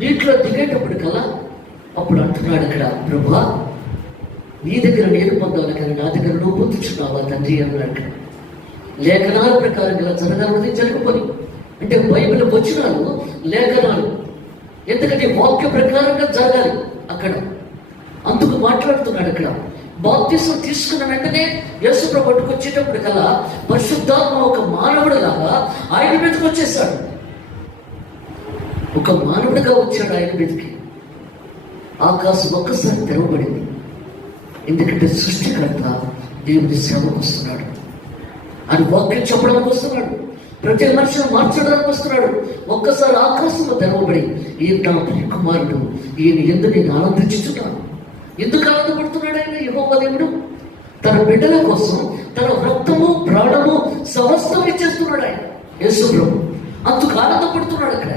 నీటిలో దిగేటప్పుడు కల్లా అప్పుడు అంటున్నాడు ఇక్కడ, ప్రభువా నీ దగ్గర నేను పొందాలి కానీ నా దగ్గర నువ్వు పొందుచున్నావా తండ్రి అన్నాడు. లేఖనాల ప్రకారం ఇలా జరగాలని జరగపోయి, అంటే బైబిల్ వచనాలు లేఖనాలు, ఎందుకంటే వాక్య ప్రకారంగా జరగాలి అక్కడ. అందుకు మాట్లాడుతున్నాడు అక్కడ. బాప్తిసం తీసుకున్న వెంటనే యేసు ప్రభువుకు వచ్చేటప్పుడు కల్లా పరిశుద్ధాత్మ ఒక మానవుడు లాగా ఆయన మీదకి వచ్చేసాడు. ఒక మానవుడిగా వచ్చాడు ఆయన మీదకి. ఆకాశం ఒక్కసారి తెరవబడింది. ఎందుకంటే సృష్టికర్త దేవుని సేవకు వస్తున్నాడు, ఆయన వాక్యం చెప్పడానికి వస్తున్నాడు, ప్రతి మనిషిని మార్చడానికి వస్తున్నాడు. ఒక్కసారి ఆకాశంలో తెరవబడి, ఈయన నా ప్రియ కుమారుడు, ఈయన ఎందుకు నేను ఆనందించుతున్నాను. ఎందుకు ఆనందపడుతున్నాడు ఆయన? యెహోవా దేవుడు తన బిడ్డల కోసం తన రక్తము ప్రాణము సమస్తం ఇచ్చేస్తున్నాడు ఆయన యేసు ప్రభు. అందుకు ఆనందపడుతున్నాడు అక్కడ.